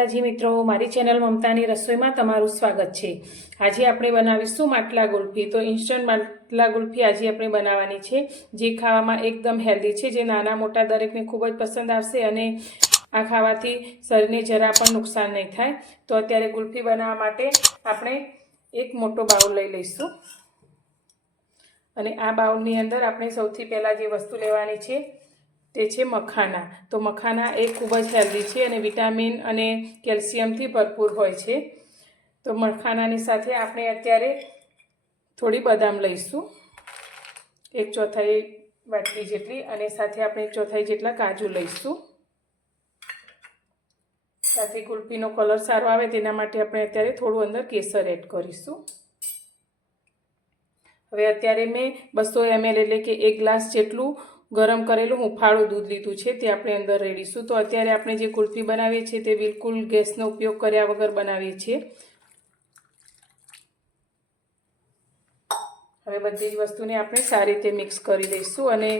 માતાજી મિત્રો, મારી ચેનલ મમતાની રસોઈમાં તમારું સ્વાગત છે. આજે આપણે બનાવીશું માટલા ગુલ્ફી. તો ઇન્સ્ટન્ટ માટલા ગુલ્ફી આજે આપણે બનાવવાની છે, જે ખાવામાં એકદમ હેલ્ધી છે, જે નાના મોટા દરેકને ખૂબ જ પસંદ આવશે અને આ ખાવાથી શરીરને જરા પણ નુકસાન નહીં થાય. તો અત્યારે ગુલ્ફી બનાવવા માટે આપણે એક મોટો બાઉલ લઈ લઈશું. અને આ બાઉલની અંદર આપણે સૌથી પહેલાં જે વસ્તુ લેવાની છે તે છે મખાના. તો મખાના એ ખૂબ જ હેલ્ધી છે અને વિટામિન અને કેલ્શિયમથી ભરપૂર હોય છે. તો મખાનાની સાથે આપણે અત્યારે થોડી બદામ લઈશું. એક ચોથાઈ વાટકી જેટલી અને સાથે આપણે એક ચોથાઈ જેટલા કાજુ લઈશું. સાથે કુલ્ફીનો કલર સારો આવે તેના માટે આપણે અત્યારે થોડું અંદર કેસર એડ કરીશું. હવે અત્યારે મેં બસો એમએલ એટલે કે એક ગ્લાસ જેટલું ગરમ કરેલું હુંફાળું દૂધ લીધું છે, તે આપણે અંદર રેડીશું. તો અત્યારે આપણે જે કુલ્ફી બનાવીએ છીએ તે બિલકુલ ગેસનો ઉપયોગ કર્યા વગર બનાવીએ છીએ. હવે બધી જ વસ્તુને આપણે સારી રીતે મિક્સ કરી દઈશું અને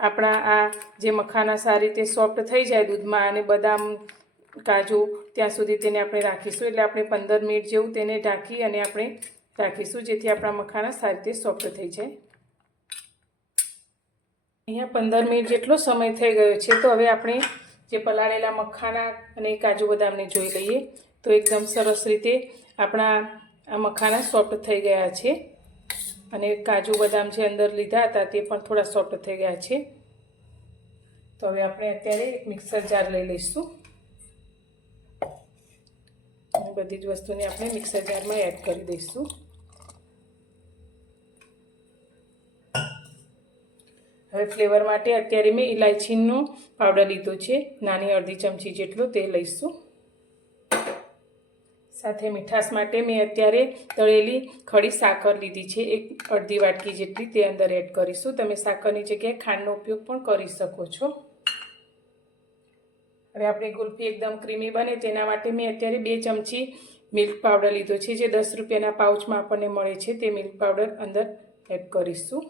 આપણા આ જે મખાના સારી રીતે સોફ્ટ થઈ જાય દૂધમાં અને બદામ, કાજુ, ત્યાં સુધી તેને આપણે રાખીશું. એટલે આપણે પંદર મિનિટ જેવું તેને ઢાંકી અને આપણે રાખીશું, જેથી આપણા મખાના સારી રીતે સોફ્ટ થઈ જાય. અહીંયા પંદર મિનિટ જેટલો સમય થઈ ગયો છે, તો હવે આપણે જે પલાળેલા મખાના અને કાજુ બદામને જોઈ લઈએ. તો એકદમ સરસ રીતે આપણા આ મખાના સોફ્ટ થઈ ગયા છે. અને કાજુ બદામ જે અંદર લીધા હતા તે પણ થોડા સોફ્ટ થઈ ગયા છે. તો હવે આપણે અત્યારે એક મિક્સર જાર લઈ લઈશું. અને બધી જ વસ્તુને આપણે મિક્સર જારમાં એડ કરી દઈશું. હવે ફ્લેવર માટે અત્યારે મેં ઇલાયચીનો પાવડર લીધો છે. નાની અડધી ચમચી જેટલો તે લઈશું. સાથે મીઠાશ માટે મેં અત્યારે તળેલી ખડી સાકર લીધી છે. એક અડધી વાટકી જેટલી તે અંદર એડ કરીશું. તમે સાકરની જગ્યાએ ખાંડનો ઉપયોગ પણ કરી શકો છો. હવે આપણી ગુલ્ફી એકદમ ક્રીમી બને. તેના માટે મેં અત્યારે બે ચમચી મિલ્ક પાવડર લીધો છે, જે દસ રૂપિયાના પાઉચમાં આપણને મળે છે. તે મિલ્ક પાવડર અંદર એડ કરીશું.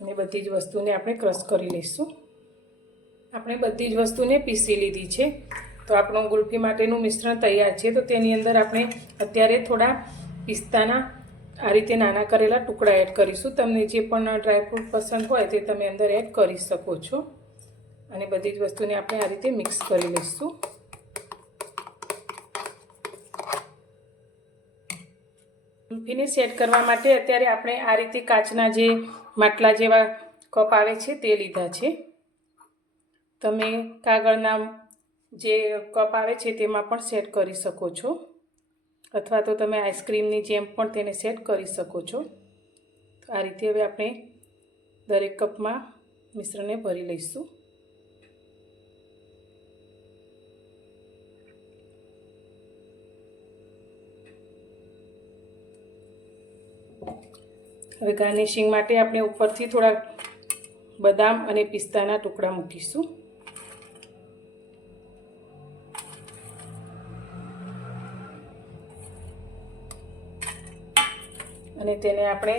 અને બધી જ વસ્તુને આપણે ક્રશ કરી લઈશું. આપણે બધી જ વસ્તુને પીસી લીધી છે. તો આપણું ગુલ્ફી માટેનું મિશ્રણ તૈયાર છે. તો તેની અંદર આપણે અત્યારે થોડા પિસ્તાના આ રીતે નાના કરેલા ટુકડા એડ કરીશું. તમને જે પણ ડ્રાયફ્રૂટ પસંદ હોય તે તમે અંદર એડ કરી શકો છો. અને બધી જ વસ્તુને આપણે આ રીતે મિક્સ કરી લઈશું. ગુલ્ફીને સેટ કરવા માટે અત્યારે આપણે આ રીતે કાચના જે માટલા જેવા કપ આવે છે તે લીધા છે. તમે કાગળના જે કપ આવે છે તેમાં પણ સેટ કરી શકો છો. અથવા તો તમે આઈસ્ક્રીમની જેમ પણ તેને સેટ કરી શકો છો. આ રીતે હવે આપણે દરેક કપમાં મિશ્રણને ભરી લઈશું. હવે ગાર્નિશિંગ માટે આપણે ઉપરથી થોડા બદામ અને પિસ્તાના ટુકડા મૂકીશું. અને તેને આપણે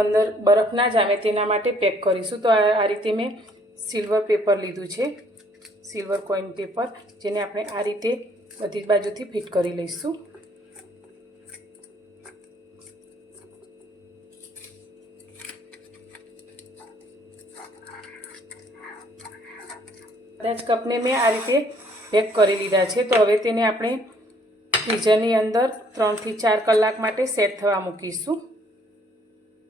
અંદર બરફ ના જામે તેના માટે પેક કરીશું. તો આ રીતે મેં સિલ્વર પેપર લીધું છે. સિલ્વર કોઈન પેપર, જેને આપણે આ રીતે બધી બાજુથી ફિટ કરી લઈશું. બધા જ કપને મેં આ રીતે પેક કરી લીધા છે. તો હવે તેને આપણે ફ્રીઝરની અંદર ત્રણથી ચાર કલાક માટે સેટ થવા મૂકીશું.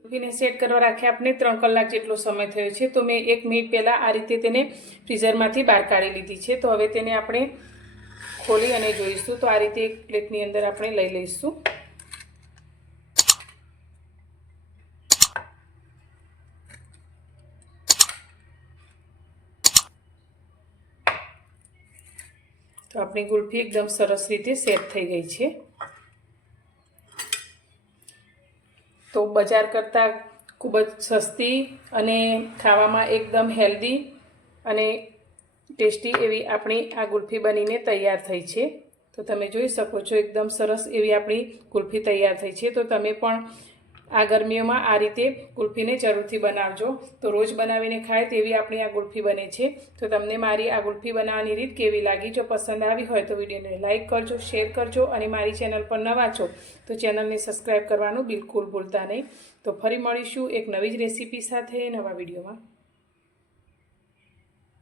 મૂકીને સેટ કરવા રાખ્યા આપણે ત્રણ કલાક જેટલો સમય થયો છે. તો મેં એક મિનિટ પહેલાં આ રીતે તેને ફ્રીઝરમાંથી બહાર કાઢી લીધી છે. તો હવે તેને આપણે ખોલી અને જોઈશું. તો આ રીતે એક પ્લેટની અંદર આપણે લઈ લઈશું. તો આપણી ગુલ્ફી એકદમ સરસ રીતે સેટ થઈ ગઈ છે. તો બજાર કરતાં ખૂબ જ સસ્તી અને ખાવામાં એકદમ હેલ્ધી અને ટેસ્ટી એવી આપણી આ ગુલ્ફી બનીને તૈયાર થઈ છે. તો તમે જોઈ શકો છો, એકદમ સરસ એવી આપણી ગુલ્ફી તૈયાર થઈ છે. તો તમે પણ આ ગરમીઓમાં આ રીતે ગુલ્ફીને જરૂરથી બનાવજો. તો રોજ બનાવીને ખાય તેવી આપણી આ ગુલ્ફી બને છે. તો તમને મારી આ ગુલ્ફી બનાવવાની રીત કેવી લાગી? જો પસંદ આવી હોય તો વિડીયોને લાઇક કરજો, શેર કરજો અને મારી ચેનલ પર નવા છો તો ચેનલને સબસ્ક્રાઈબ કરવાનું બિલકુલ ભૂલતા નહીં. તો ફરી મળીશું એક નવી જ રેસીપી સાથે નવા વિડીયોમાં.